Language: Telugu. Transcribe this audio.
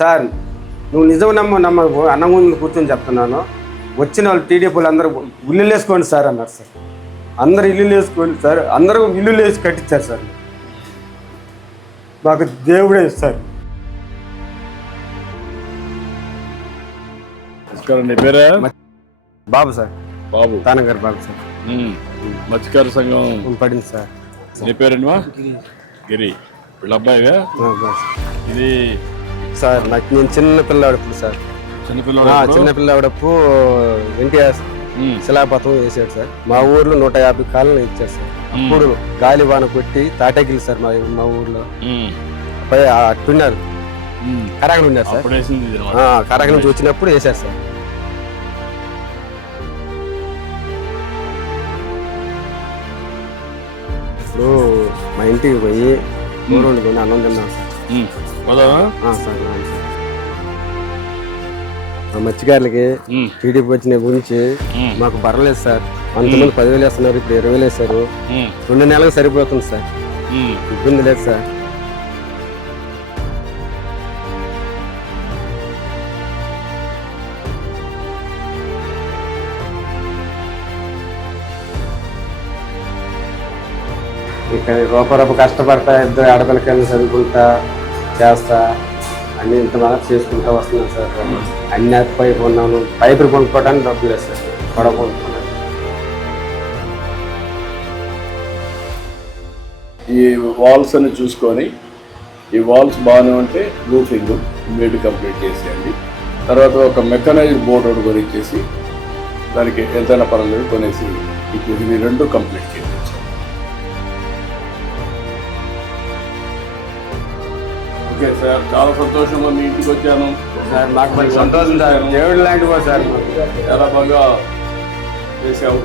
సార్ నువ్వు నిజం నమ్మ అన్నం ముందు కూర్చొని చెప్తున్నాను. వచ్చిన వాళ్ళు టీడీపీ వాళ్ళు అందరూ ఇల్లు వేసుకోండి సార్ అన్నారు సార్. అందరు ఇల్లు వేసుకోండి సార్, అందరూ ఇల్లు వేసి కట్టించారు సార్. మాకు దేవుడే సార్. నీ పేరే? బాబు సార్. బాబు తానగారు బాబు సార్. మత్స్యకార సంఘం పడింది సార్. నీ పేరేంటా? గిరి. వీళ్ళ అబ్బాయిగా ఇది సార్. నాకు నేను చిన్నపిల్లవాడప్పుడు సార్, చిన్నపిల్లవాడప్పుడు ఎన్టీఆర్ శిలాపథం వేసాడు సార్. మా ఊర్లో 150 కాలనీ ఇచ్చారు సార్. అప్పుడు గాలి వాన కొట్టి తాటాకిలు సార్ మా ఊర్లో అట్టున్నారు. కరాక ఉన్నారు సార్. కరాక నుంచి వచ్చినప్పుడు వేసారు సార్. ఇప్పుడు మా ఇంటికి పోయి 3 రోజులు కొని అన్నం తిన్నాం సార్. సార్ మా మత్స్యకారులకి టీడీపీ వచ్చిన గురించి మాకు బరలేదు సార్. అంతమంది 10,000 వేస్తున్నారు, ఇప్పుడు 20,000 వేస్తారు. 2 నెలలకు సరిపోతుంది సార్. ఇబ్బంది లేదు సార్. ఇక రూపరూప కష్టపడతా, 2 ఆడపిల్లకాయలు చదువుకుంటా చేస్తా అన్ని ఇంత బాగా చేసుకుంటా వస్తున్నాను సార్. అన్ని పైపు ఉన్నాను. పైపులు కొనుక్కోవడానికి డబ్బులు లేదు సార్. గొడవ కొనుక్కున్నాను. ఈ వాల్స్ అని చూసుకొని, ఈ వాల్స్ బాగానే ఉంటే రూఫింగ్ ఇమ్మీడియట్ కంప్లీట్ చేసేయండి. తర్వాత ఒక మెకనైజ్డ్ బోర్డ్ ఒకటి కొనిచ్చేసి దానికి ఎంతైనా పర్వాలేదు కొనేసి ఇప్పుడు ఇవి 2 కంప్లీట్ చేయండి. ఓకే సార్, చాలా సంతోషంగా మీ ఇంటికి వచ్చాను సార్. మాకు సంతోషం సార్. దేవుడు లాంటి సార్. చాలా బాగా చేసావు.